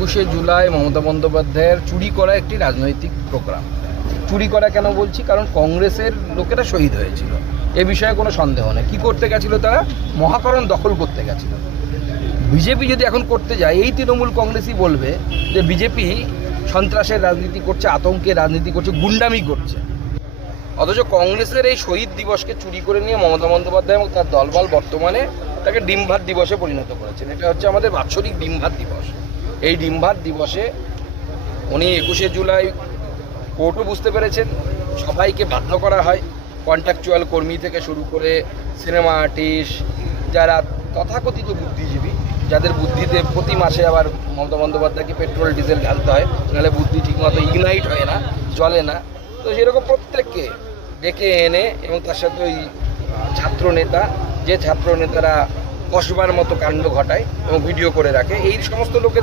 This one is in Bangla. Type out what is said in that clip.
21শে জুলাই মমতা বন্দ্যোপাধ্যায়ের চুরি করা একটি রাজনৈতিক প্রোগ্রাম। চুরি করা কেন বলছি? কারণ কংগ্রেসের লোকেরা শহীদ হয়েছিল, এ বিষয়ে কোনো সন্দেহ নেই। কী করতে গেছিল তারা? মহাকরণ দখল করতে গেছিল। বিজেপি যদি এখন করতে যায়, এই তৃণমূল কংগ্রেসই বলবে যে বিজেপি সন্ত্রাসের রাজনীতি করছে, আতঙ্কের রাজনীতি করছে, গুন্ডামি করছে। অথচ কংগ্রেসের এই শহীদ দিবসকে চুরি করে নিয়ে মমতা বন্দ্যোপাধ্যায় এবং তার দলবল বর্তমানে তাকে ডিম ভাত দিবসে পরিণত করেছেন। এটা হচ্ছে আমাদের বাৎসরিক ডিম ভাত দিবস। এই ডিম ভাত দিবসে উনি 21শে জুলাই কোর্টও বুঝতে পেরেছেন, সবাইকে বাধ্য করা হয়, কন্ট্রাকচুয়াল কর্মী থেকে শুরু করে সিনেমা আর্টিস্ট, যারা তথাকথিত বুদ্ধিজীবী, যাদের বুদ্ধিতে প্রতি মাসে আবার মমতা বন্দ্যোপাধ্যায়কে পেট্রোল ডিজেল ঢালতে হয়, নাহলে বুদ্ধি ঠিকমতো ইগনাইট হয় না, জ্বলে না। তো সেরকম প্রত্যেককে ডেকে এনে এবং তার সাথে ওই ছাত্রনেতা, যে ছাত্রনেতারা কসবার মতো কাণ্ড ঘটায় এবং ভিডিও করে রাখে, এই সমস্ত লোকের